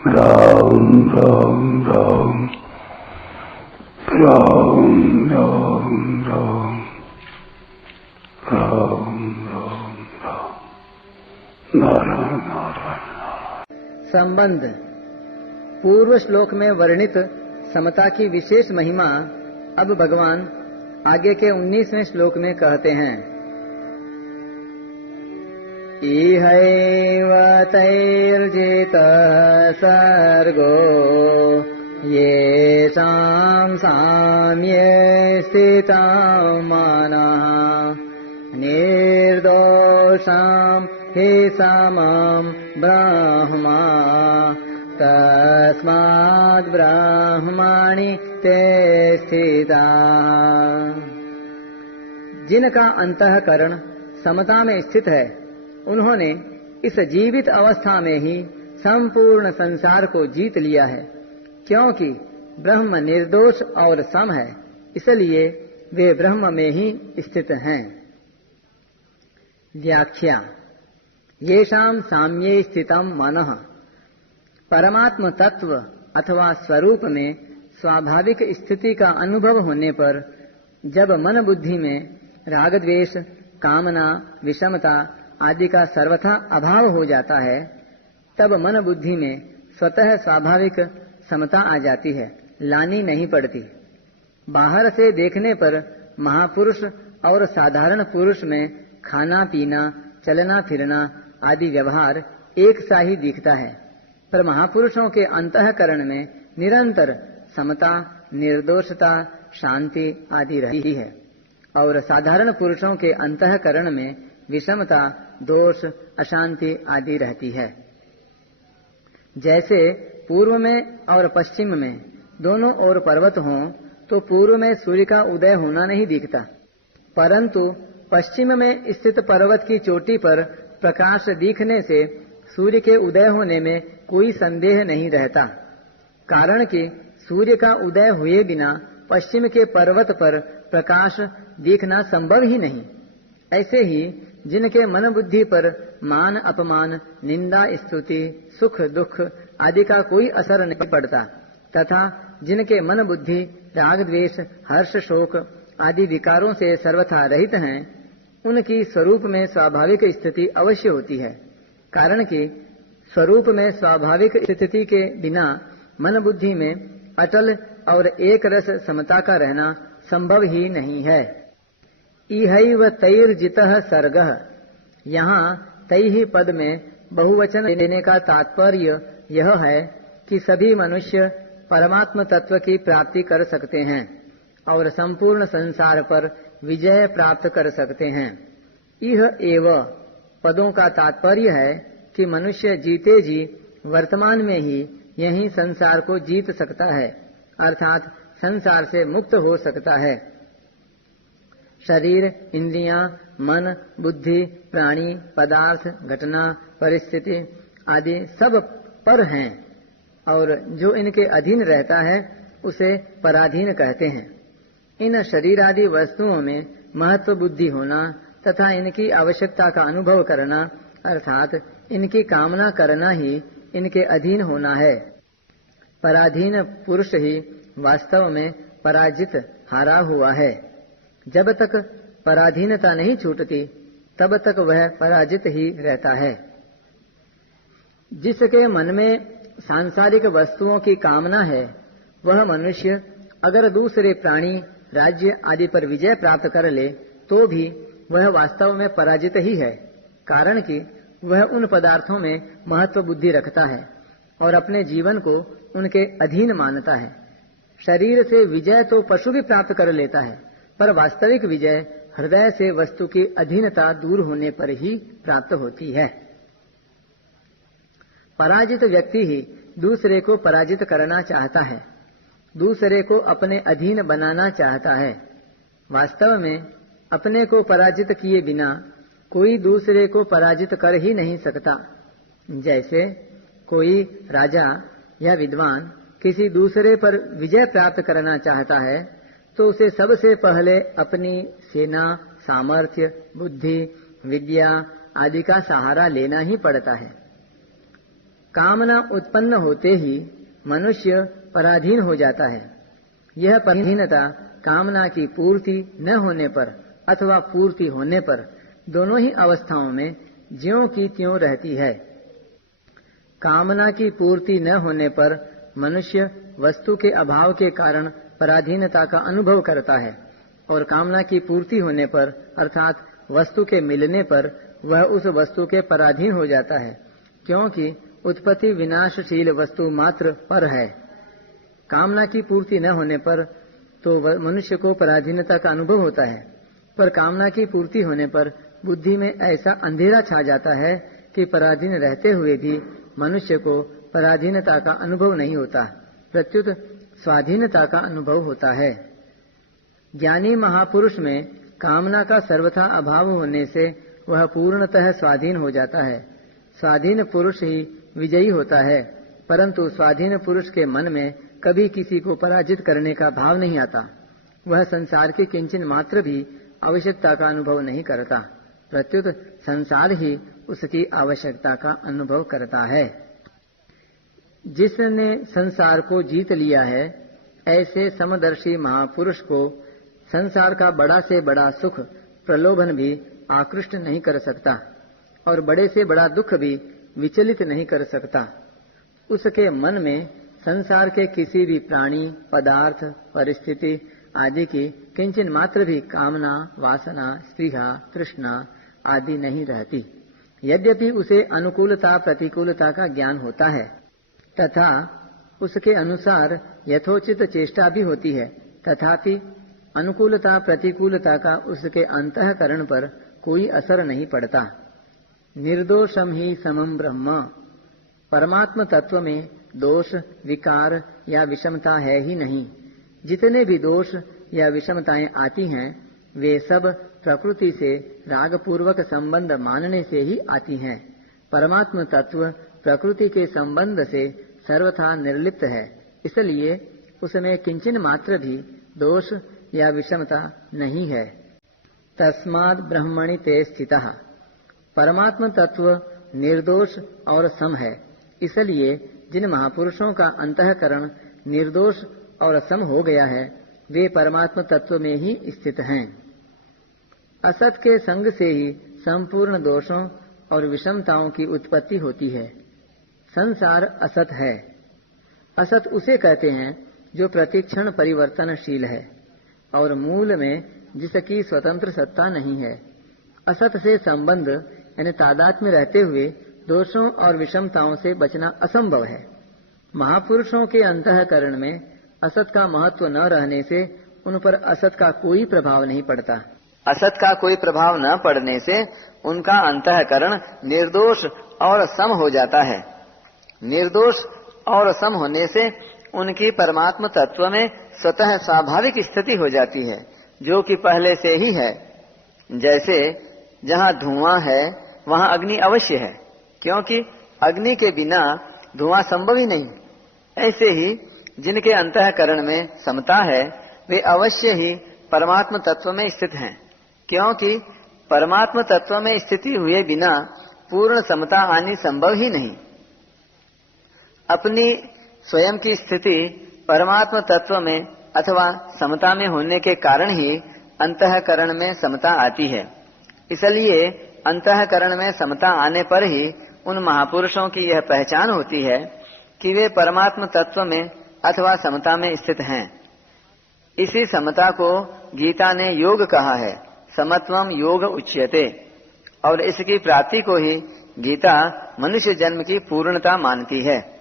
राम राम राम राम राम राम राम राम राम नारायण नारायण। संबंध। पूर्व श्लोक में वर्णित समता की विशेष महिमा अब भगवान आगे के 19वें श्लोक में कहते हैं। इहैव तैर्जितः सर्गो येषां साम्ये स्थितं मनः निर्दोषं हि समं ब्रह्म तस्माद् ब्रह्मणि ते स्थिताः। जिनका अंतःकरण समता में स्थित है, उन्होंने इस जीवित अवस्था में ही संपूर्ण संसार को जीत लिया है। क्योंकि ब्रह्म निर्दोष और सम है, इसलिए वे ब्रह्म में ही स्थित हैं। व्याख्या। येषां साम्ये स्थितं मनः। परमात्म तत्व अथवा स्वरूप में स्वाभाविक स्थिति का अनुभव होने पर जब मन बुद्धि में राग द्वेष, कामना, विषमता आदि का सर्वथा अभाव हो जाता है, तब मन बुद्धि में स्वतः स्वाभाविक समता आ जाती है, लानी नहीं पड़ती। बाहर से देखने पर महापुरुष और साधारण पुरुष में खाना पीना, चलना फिरना आदि व्यवहार एक सा ही दिखता है, पर महापुरुषों के अंतःकरण में निरंतर समता, निर्दोषता, शांति आदि रहती है, और साधारण पुरुषों के अंतःकरण में विषमता, दोष, अशांति आदि रहती है। जैसे पूर्व में और पश्चिम में दोनों ओर पर्वत हों तो पूर्व में सूर्य का उदय होना नहीं दिखता, परंतु पश्चिम में स्थित पर्वत की चोटी पर प्रकाश दिखने से सूर्य के उदय होने में कोई संदेह नहीं रहता। कारण कि सूर्य का उदय हुए बिना पश्चिम के पर्वत पर प्रकाश दिखना संभव ही नहीं। ऐसे ही जिनके मन बुद्धि पर मान अपमान, निंदा स्तुति, सुख दुख आदि का कोई असर नहीं पड़ता, तथा जिनके मन बुद्धि राग द्वेष, हर्ष शोक आदि विकारों से सर्वथा रहित हैं, उनकी स्वरूप में स्वाभाविक स्थिति अवश्य होती है। कारण कि स्वरूप में स्वाभाविक स्थिति के बिना मन बुद्धि में अटल और एक रस समता का रहना संभव ही नहीं है। इहैव तैर्जितः सर्गः। यहाँ तैहि पद में बहुवचन लेने का तात्पर्य यह है कि सभी मनुष्य परमात्म तत्व की प्राप्ति कर सकते हैं और संपूर्ण संसार पर विजय प्राप्त कर सकते हैं। इह एव पदों का तात्पर्य है कि मनुष्य जीते जी वर्तमान में ही यही संसार को जीत सकता है, अर्थात संसार से मुक्त हो सकता है। शरीर, इंद्रियां, मन, बुद्धि, प्राणी, पदार्थ, घटना, परिस्थिति आदि सब पर हैं, और जो इनके अधीन रहता है उसे पराधीन कहते हैं। इन शरीर आदि वस्तुओं में महत्व बुद्धि होना तथा इनकी आवश्यकता का अनुभव करना अर्थात इनकी कामना करना ही इनके अधीन होना है। पराधीन पुरुष ही वास्तव में पराजित, हारा हुआ है। जब तक पराधीनता नहीं छूटती तब तक वह पराजित ही रहता है। जिसके मन में सांसारिक वस्तुओं की कामना है, वह मनुष्य अगर दूसरे प्राणी, राज्य आदि पर विजय प्राप्त कर ले तो भी वह वास्तव में पराजित ही है। कारण कि वह उन पदार्थों में महत्व बुद्धि रखता है और अपने जीवन को उनके अधीन मानता है। शरीर से विजय तो पशु भी प्राप्त कर लेता है, पर वास्तविक विजय हृदय से वस्तु की अधीनता दूर होने पर ही प्राप्त होती है। पराजित व्यक्ति ही दूसरे को पराजित करना चाहता है, दूसरे को अपने अधीन बनाना चाहता है। वास्तव में अपने को पराजित किए बिना कोई दूसरे को पराजित कर ही नहीं सकता। जैसे कोई राजा या विद्वान किसी दूसरे पर विजय प्राप्त करना चाहता है तो उसे सबसे पहले अपनी सेना, सामर्थ्य, बुद्धि, विद्या आदि का सहारा लेना ही पड़ता है। कामना उत्पन्न होते ही मनुष्य पराधीन हो जाता है। यह पराधीनता कामना की पूर्ति न होने पर अथवा पूर्ति होने पर दोनों ही अवस्थाओं में ज्यों की त्यों रहती है। कामना की पूर्ति न होने पर मनुष्य वस्तु के अभाव के कारण पराधीनता का अनुभव करता है और कामना की पूर्ति होने पर अर्थात वस्तु के मिलने पर वह उस वस्तु के पराधीन हो जाता है, क्योंकि उत्पत्ति विनाशशील वस्तु मात्र पर है। कामना की पूर्ति न होने पर तो मनुष्य को पराधीनता का अनुभव होता है, पर कामना की पूर्ति होने पर बुद्धि में ऐसा अंधेरा छा जाता है कि पराधीन रहते हुए भी मनुष्य को पराधीनता का अनुभव नहीं होता, प्रत्युत स्वाधीनता का अनुभव होता है। ज्ञानी महापुरुष में कामना का सर्वथा अभाव होने से वह पूर्णतः स्वाधीन हो जाता है। स्वाधीन पुरुष ही विजयी होता है, परंतु स्वाधीन पुरुष के मन में कभी किसी को पराजित करने का भाव नहीं आता। वह संसार की किंचन मात्र भी आवश्यकता का अनुभव नहीं करता, प्रत्युत संसार ही उसकी आवश्यकता का अनुभव करता है। जिसने संसार को जीत लिया है, ऐसे समदर्शी महापुरुष को संसार का बड़ा से बड़ा सुख प्रलोभन भी आकृष्ट नहीं कर सकता और बड़े से बड़ा दुख भी विचलित नहीं कर सकता। उसके मन में संसार के किसी भी प्राणी, पदार्थ, परिस्थिति आदि की किंचन मात्र भी कामना, वासना, स्पृहा, तृष्णा आदि नहीं रहती। यद्यपि उसे अनुकूलता प्रतिकूलता का ज्ञान होता है तथा उसके अनुसार यथोचित चेष्टा भी होती है, तथापि अनुकूलता प्रतिकूलता का उसके अंतःकरण पर कोई असर नहीं पड़ता। निर्दोषम ही समम ब्रह्म। परमात्म तत्व में दोष, विकार या विषमता है ही नहीं। जितने भी दोष या विषमताएं आती हैं, वे सब प्रकृति से रागपूर्वक संबंध मानने से ही आती हैं। परमात्म तत्व प्रकृति के संबंध से सर्वथा निर्लिप्त है, इसलिए उसमें किंचन मात्र भी दोष या विषमता नहीं है। तस्माद् ब्रह्मणि ते स्थितः। परमात्म तत्व निर्दोष और सम है, इसलिए जिन महापुरुषों का अंतःकरण निर्दोष और सम हो गया है, वे परमात्म तत्व में ही स्थित हैं। असत के संग से ही संपूर्ण दोषों और विषमताओं की उत्पत्ति होती है। संसार असत है। असत उसे कहते हैं जो प्रतिक्षण परिवर्तनशील है और मूल में जिसकी स्वतंत्र सत्ता नहीं है। असत से संबंध यानी तादात्म्य में रहते हुए दोषों और विषमताओं से बचना असंभव है। महापुरुषों के अंतःकरण में असत का महत्व न रहने से उन पर असत का कोई प्रभाव नहीं पड़ता। असत का कोई प्रभाव न पड़ने से उनका अंतःकरण निर्दोष और सम हो जाता है। निर्दोष और सम होने से उनकी परमात्म तत्व में स्वतः स्वाभाविक स्थिति हो जाती है, जो कि पहले से ही है। जैसे जहाँ धुआं है वहाँ अग्नि अवश्य है, क्योंकि अग्नि के बिना धुआं संभव ही नहीं। ऐसे ही जिनके अंतःकरण में समता है, वे अवश्य ही परमात्म तत्व में स्थित हैं, क्योंकि परमात्म तत्व में स्थिति हुए बिना पूर्ण समता आनी संभव ही नहीं। अपनी स्वयं की स्थिति परमात्म तत्व में अथवा समता में होने के कारण ही अंतःकरण में समता आती है। इसलिए अंतःकरण में समता आने पर ही उन महापुरुषों की यह पहचान होती है कि वे परमात्म तत्व में अथवा समता में स्थित हैं। इसी समता को गीता ने योग कहा है, समत्वम योग उच्यते, और इसकी प्राप्ति को ही गीता मनुष्य जन्म की पूर्णता मानती है।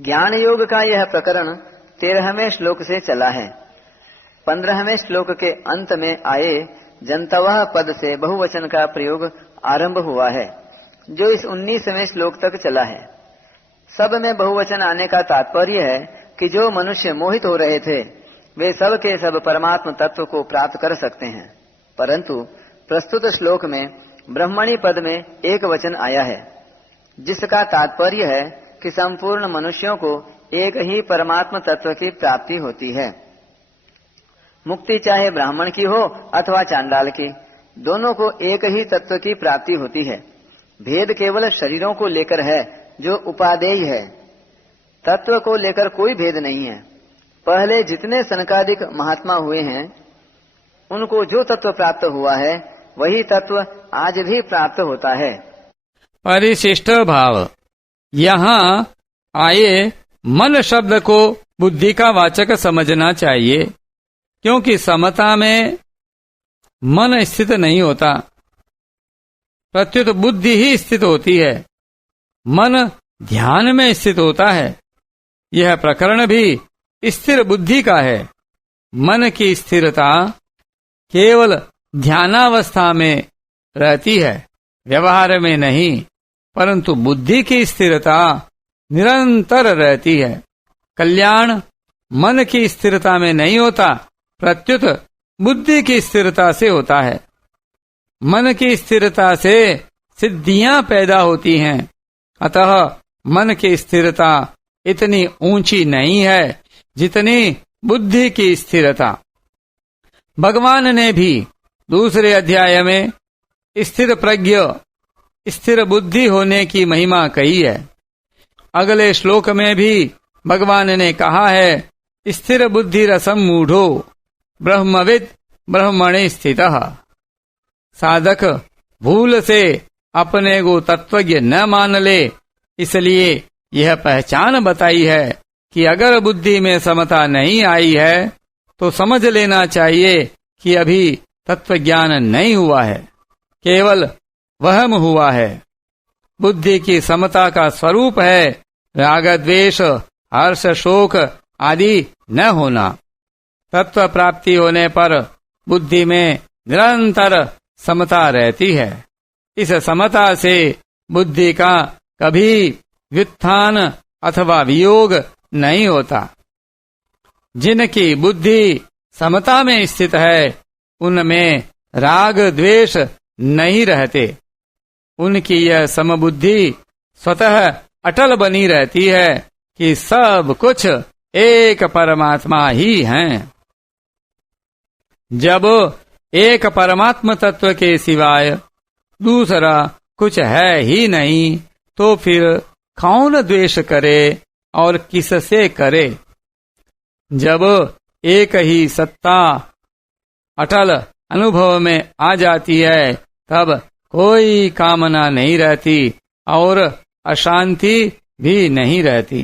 ज्ञान योग का यह प्रकरण 13वें श्लोक से चला है। 15वें श्लोक के अंत में आए जंतवः पद से बहुवचन का प्रयोग आरंभ हुआ है, जो इस 19वें श्लोक तक चला है। सब में बहुवचन आने का तात्पर्य है कि जो मनुष्य मोहित हो रहे थे, वे सब के सब परमात्म तत्व को प्राप्त कर सकते हैं। परंतु प्रस्तुत श्लोक में ब्रह्मणि पद में एक वचन आया है, जिसका तात्पर्य है कि संपूर्ण मनुष्यों को एक ही परमात्म तत्व की प्राप्ति होती है। मुक्ति चाहे ब्राह्मण की हो अथवा चांडाल की, दोनों को एक ही तत्व की प्राप्ति होती है। भेद केवल शरीरों को लेकर है, जो उपादेय है। तत्व को लेकर कोई भेद नहीं है। पहले जितने सनकादिक महात्मा हुए हैं उनको जो तत्व प्राप्त हुआ है वही तत्व आज भी प्राप्त होता है। परिशिष्ट भाव। यहाँ आए मन शब्द को बुद्धि का वाचक समझना चाहिए, क्योंकि समता में मन स्थित नहीं होता, प्रत्युत बुद्धि ही स्थित होती है। मन ध्यान में स्थित होता है। यह प्रकरण भी स्थिर बुद्धि का है। मन की स्थिरता केवल ध्यानावस्था में रहती है, व्यवहार में नहीं, परंतु बुद्धि की स्थिरता निरंतर रहती है। कल्याण मन की स्थिरता में नहीं होता, प्रत्युत बुद्धि की स्थिरता से होता है। मन की स्थिरता से सिद्धियां पैदा होती हैं, अतः मन की स्थिरता इतनी ऊंची नहीं है जितनी बुद्धि की स्थिरता। भगवान ने भी दूसरे अध्याय में स्थिर प्रज्ञ स्थिर बुद्धि होने की महिमा कही है। अगले श्लोक में भी भगवान ने कहा है, स्थिर बुद्धि रसम मूढ़ो ब्रह्मविद ब्रह्मणे स्थितः। साधक भूल से अपने को तत्वज्ञ न मान ले, इसलिए यह पहचान बताई है कि अगर बुद्धि में समता नहीं आई है तो समझ लेना चाहिए कि अभी तत्व ज्ञान नहीं हुआ है, केवल वहम हुआ है। बुद्धि की समता का स्वरूप है राग द्वेष हर्ष शोक आदि न होना। तत्व प्राप्ति होने पर बुद्धि में निरंतर समता रहती है। इस समता से बुद्धि का कभी व्युत्थान अथवा वियोग नहीं होता। जिनकी बुद्धि समता में स्थित है उनमें राग द्वेष नहीं रहते। उनकी यह समबुद्धि स्वतः अटल बनी रहती है कि सब कुछ एक परमात्मा ही हैं। जब एक परमात्म तत्व के सिवाय दूसरा कुछ है ही नहीं तो फिर कौन द्वेष करे और किससे करे। जब एक ही सत्ता अटल अनुभव में आ जाती है तब कोई कामना नहीं रहती और अशांति भी नहीं रहती।